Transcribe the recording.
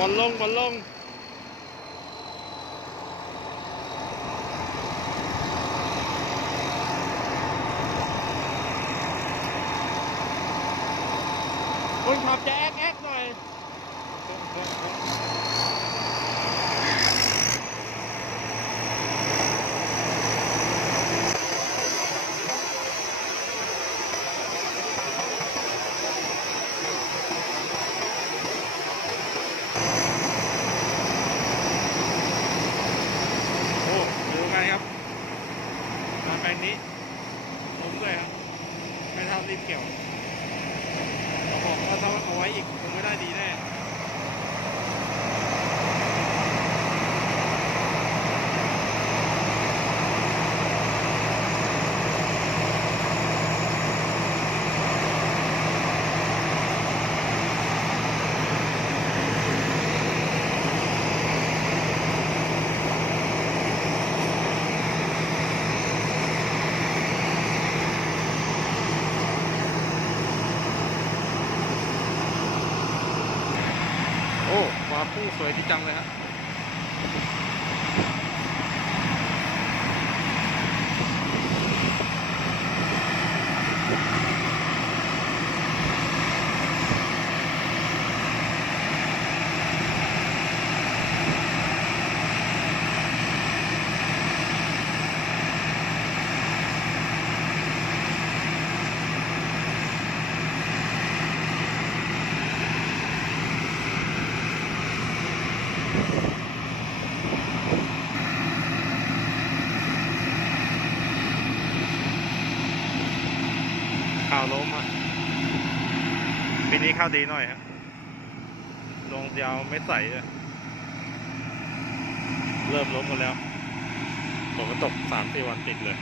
บอลลงบอลลงคนขับจะแอ๊กแอ๊กหน่อยโอ้ดูกันครับมาแปลงนี้ล้มด้วยครับไม่เท่ารีบเกี่ยวเขาบอกว่าถ้าเอาไว้อีกคงไม่ได้ดีแน่โอ้ฟ้าผู้สวยดีจังเลยฮะข่าวล้มอ่ะปีนี้ข้าวดีหน่อยฮะลงยาวไม่ใส่เลยเริ่มล้มกันแล้วฝนมันตก3-4 วันติดเลย